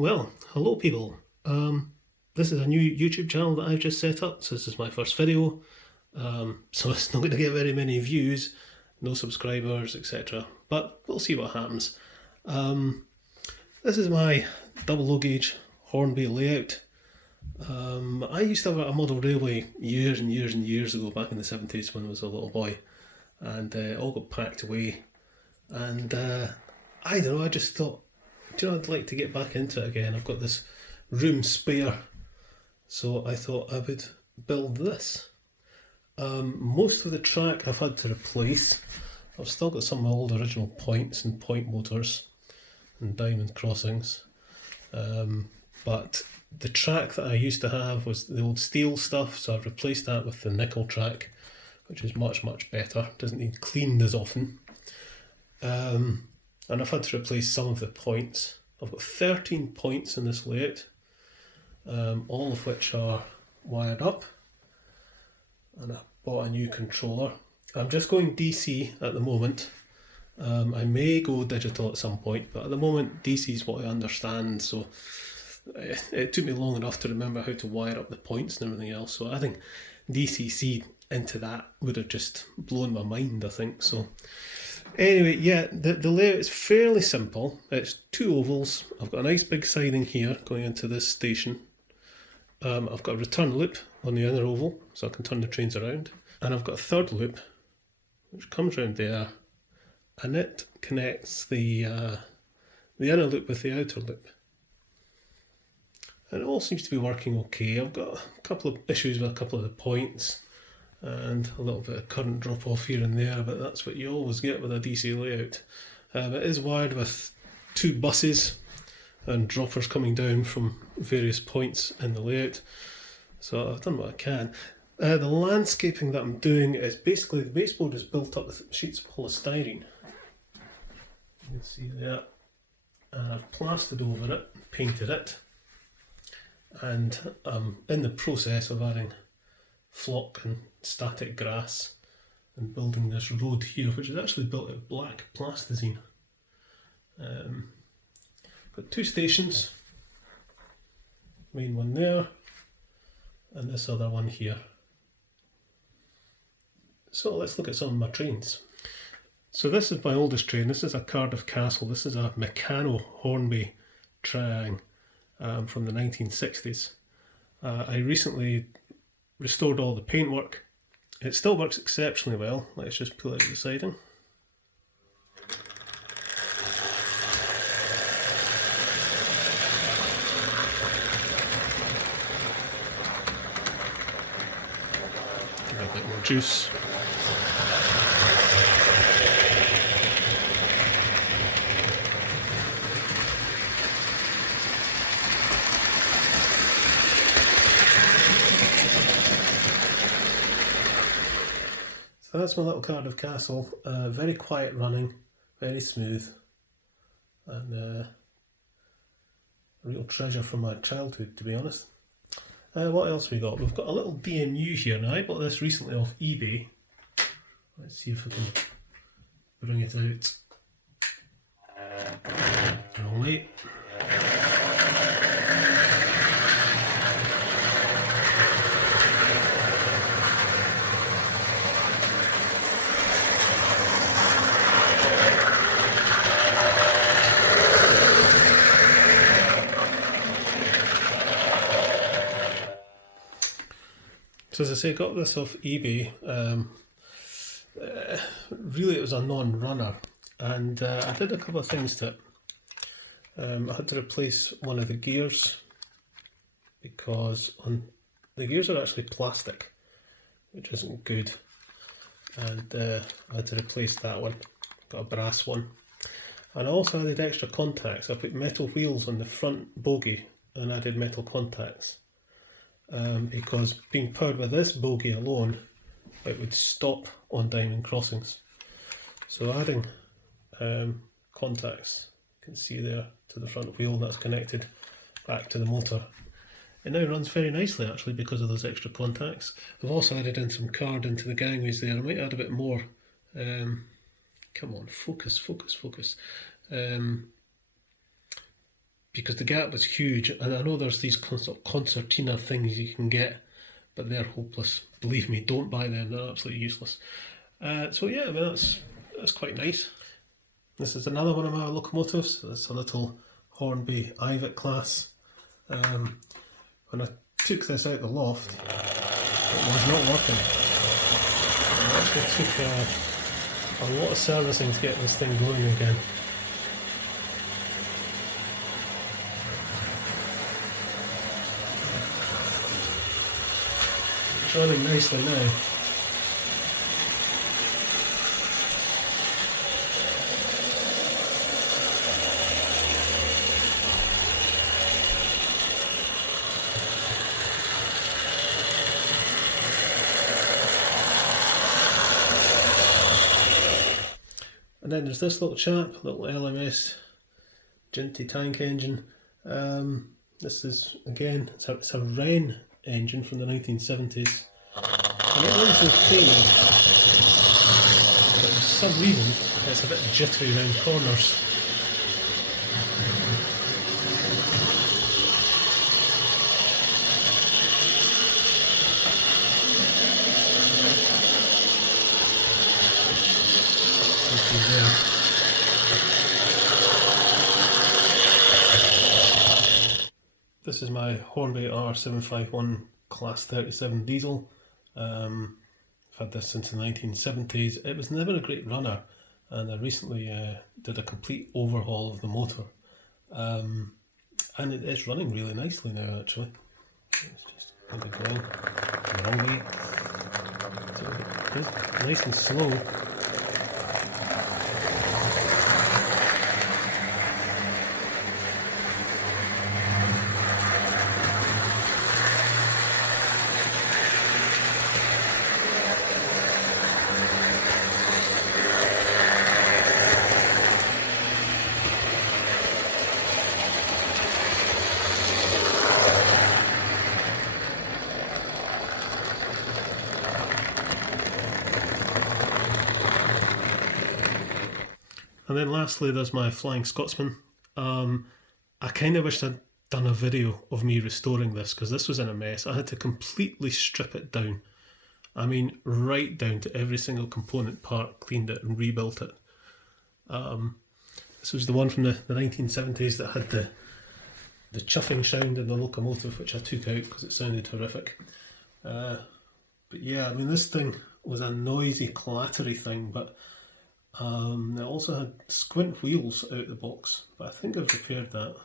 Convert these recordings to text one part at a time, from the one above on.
Well, hello people. This is a new YouTube channel that I've just set up, so this is my first video. So it's not going to get very many views, no subscribers, etc. But we'll see what happens. This is my double low gauge Hornby layout. I used to have a model railway years and years and years ago, back in the 70s when I was a little boy, and it all got packed away. And I don't know, I just thought, do you know, I'd like to get back into it again. I've got this room spare, so I thought I would build this. Most of the track I've had to replace. I've still got some of my old original points and point motors and diamond crossings, but the track that I used to have was the old steel stuff, so I've replaced that with the nickel track, which is much better, doesn't need cleaned as often. And I've had to replace some of the points. I've got 13 points in this layout, all of which are wired up, and I bought a new controller. I'm just going DC at the moment. I may go digital at some point, but at the moment DC is what I understand, so it took me long enough to remember how to wire up the points and everything else, so I think DCC into that would have just blown my mind, I think. So anyway, yeah, the layout is fairly simple. It's two ovals. I've got a nice big siding here going into this station. I've got a return loop on the inner oval, so I can turn the trains around. And I've got a third loop, which comes around there, and it connects the inner loop with the outer loop. And it all seems to be working okay. I've got a couple of issues with a couple of the points, and a little bit of current drop off here and there, but that's what you always get with a DC layout. It is wired with two buses and droppers coming down from various points in the layout, so I've done what I can. The landscaping that I'm doing is basically the baseboard is built up with sheets of polystyrene. You can see there, and I've plastered over it, painted it, and I'm in the process of adding flock and static grass and building this road here, which is actually built out of black plasticine. Got two stations, main one there and this other one here. So let's look at some of my trains. So this is my oldest train. This is a Cardiff Castle. This is a Meccano Hornby Triang from the 1960s. I recently restored all the paintwork. It still works exceptionally well. Let's just pull out the siding. Give it a bit more juice. So that's my little Cardiff Castle, very quiet running, very smooth, and a real treasure from my childhood, to be honest. What else we got? We've got a little DMU here. Now I bought this recently off eBay. Let's see if I can bring it out. Wrong way. So as I say, I got this off eBay. Really it was a non-runner, and I did a couple of things to it. I had to replace one of the gears because the gears are actually plastic, which isn't good, and I had to replace that one. Got a brass one, and I also added extra contacts. I put metal wheels on the front bogie and added metal contacts. Because being powered with this bogie alone, it would stop on diamond crossings. So adding contacts, you can see there, to the front wheel, that's connected back to the motor. It now runs very nicely actually because of those extra contacts. I've also added in some card into the gangways there. I might add a bit more. Come on, focus. because the gap was huge, and I know there's these sort of concertina things you can get, but they're hopeless. Believe me, don't buy them, they're absolutely useless. So yeah, I mean, that's quite nice. This is another one of my locomotives. It's a little Hornby Ivet class. When I took this out the loft, it was not working. It actually took a lot of servicing to get this thing going again. It's running nicely now. And then there's this little chap, little LMS Ginty tank engine. This is, again, it's a Wren engine from the 1970s. And it runs okay, but for some reason it's a bit jittery around corners. There. This is my Hornby R751 Class 37 diesel. I've had this since the 1970s. It was never a great runner, and I recently did a complete overhaul of the motor. And it is running really nicely now, actually. It's just kind of going the wrong way. So it's nice and slow. And then lastly, there's my Flying Scotsman. I kind of wished I'd done a video of me restoring this, because this was in a mess. I had to completely strip it down. I mean, right down to every single component part, cleaned it and rebuilt it. This was the one from the 1970s that had the chuffing sound in the locomotive, which I took out because it sounded horrific. But yeah, I mean, this thing was a noisy, clattery thing, but it also had squint wheels out the box, but I think I've repaired that.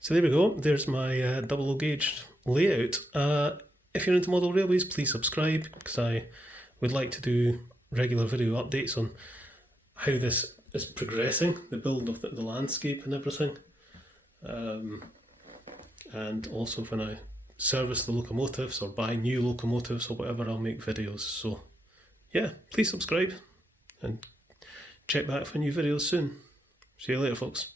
So there we go, there's my double O gauge layout. If you're into model railways, please subscribe, because I would like to do regular video updates on how this is progressing, the build of the landscape and everything. And also when I service the locomotives or buy new locomotives or whatever, I'll make videos. So yeah, please subscribe and check back for new videos soon. See you later, folks.